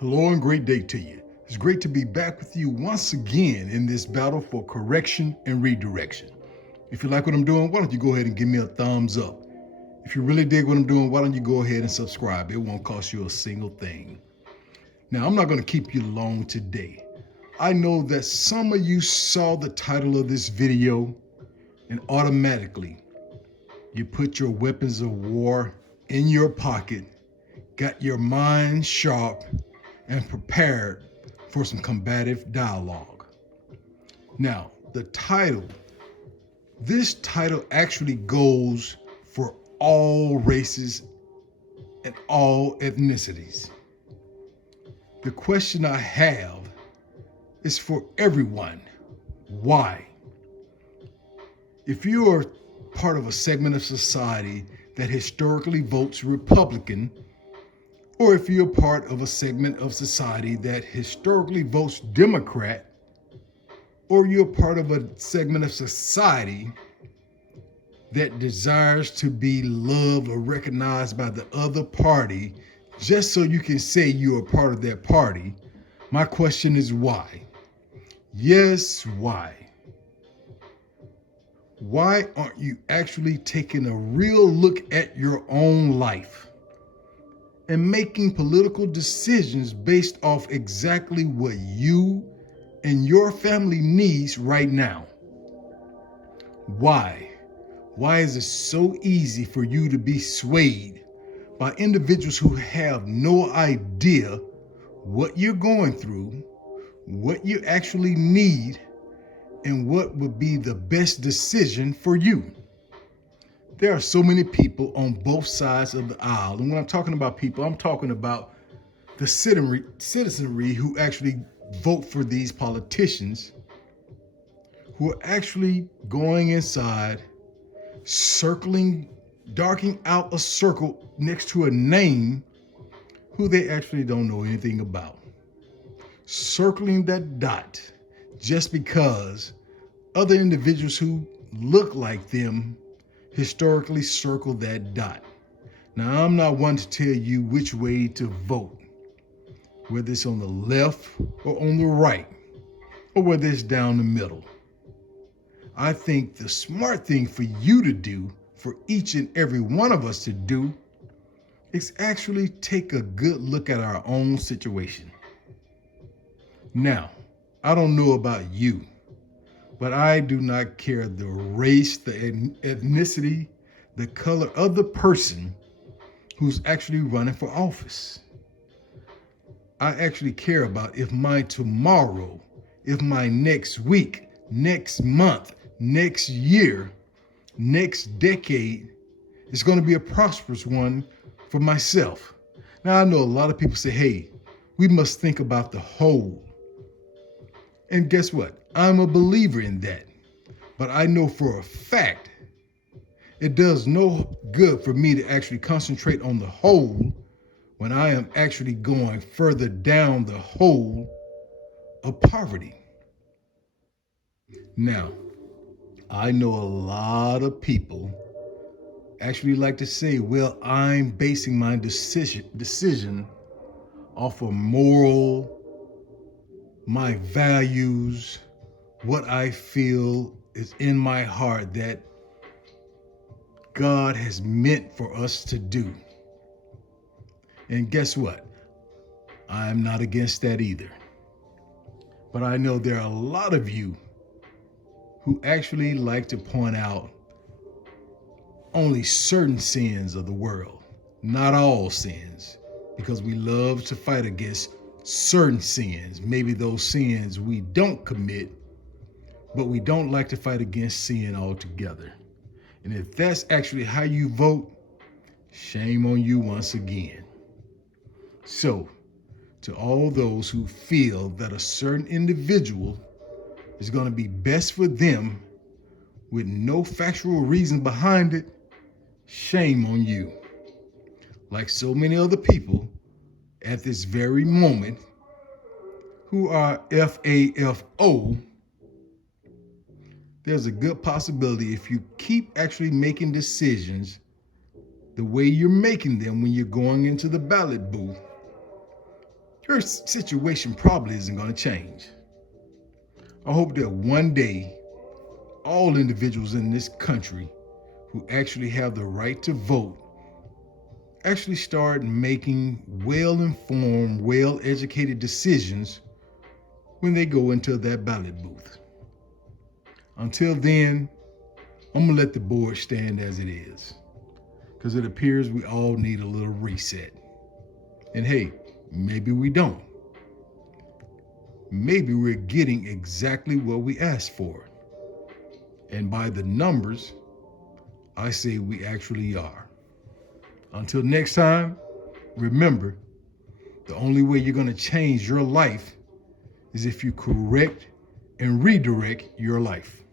Hello and great day to you. It's great to be back with you once again in this battle for correction and redirection. If you like what I'm doing, why don't you go ahead and give me a thumbs up? If you really dig what I'm doing, why don't you go ahead and subscribe? It won't cost you a single thing. Now, I'm not going to keep you long today. I know that some of you saw the title of this video and automatically you put your weapons of war in your pocket, got your mind sharp, and prepared for some combative dialogue. Now, this title actually goes for all races and all ethnicities. The question I have is for everyone. Why? If you are part of a segment of society that historically votes Republican, or if you're part of a segment of society that historically votes Democrat, or you're part of a segment of society that desires to be loved or recognized by the other party just so you can say you're a part of that party, my question is why? Yes, why? Why aren't you actually taking a real look at your own life and making political decisions based off exactly what you and your family needs right now? Why? Why is it so easy for you to be swayed by individuals who have no idea what you're going through, what you actually need, and what would be the best decision for you? There are so many people on both sides of the aisle. And when I'm talking about people, I'm talking about the citizenry who actually vote for these politicians, who are actually going inside, darking out a circle next to a name who they actually don't know anything about. Circling that dot just because other individuals who look like them historically circle that dot. Now, I'm not one to tell you which way to vote, whether it's on the left or on the right, or whether it's down the middle. I think the smart thing for you to do, for each and every one of us to do, is actually take a good look at our own situation. Now, I don't know about you, but I do not care the race, the ethnicity, the color of the person who's actually running for office. I actually care about if my tomorrow, if my next week, next month, next year, next decade is going to be a prosperous one for myself. Now, I know a lot of people say, hey, we must think about the whole. And guess what? I'm a believer in that. But I know for a fact it does no good for me to actually concentrate on the whole when I am actually going further down the hole of poverty. Now, I know a lot of people actually like to say, well, I'm basing my decision off of moral, my values, what I feel is in my heart that God has meant for us to do. And guess what? I'm not against that either. But I know there are a lot of you who actually like to point out only certain sins of the world, not all sins, because we love to fight against certain sins. Maybe those sins we don't commit, but we don't like to fight against sin altogether. And if that's actually how you vote, shame on you once again. So, to all those who feel that a certain individual is going to be best for them with no factual reason behind it, shame on you. Like so many other people at this very moment who are FAFO, there's a good possibility if you keep actually making decisions the way you're making them when you're going into the ballot booth, her situation probably isn't going to change. I hope that one day, all individuals in this country who actually have the right to vote actually start making well-informed, well-educated decisions when they go into that ballot booth. Until then, I'm going to let the board stand as it is, because it appears we all need a little reset. And hey, maybe we don't. Maybe we're getting exactly what we asked for. And by the numbers, I say we actually are. Until next time, remember, the only way you're going to change your life is if you correct and redirect your life.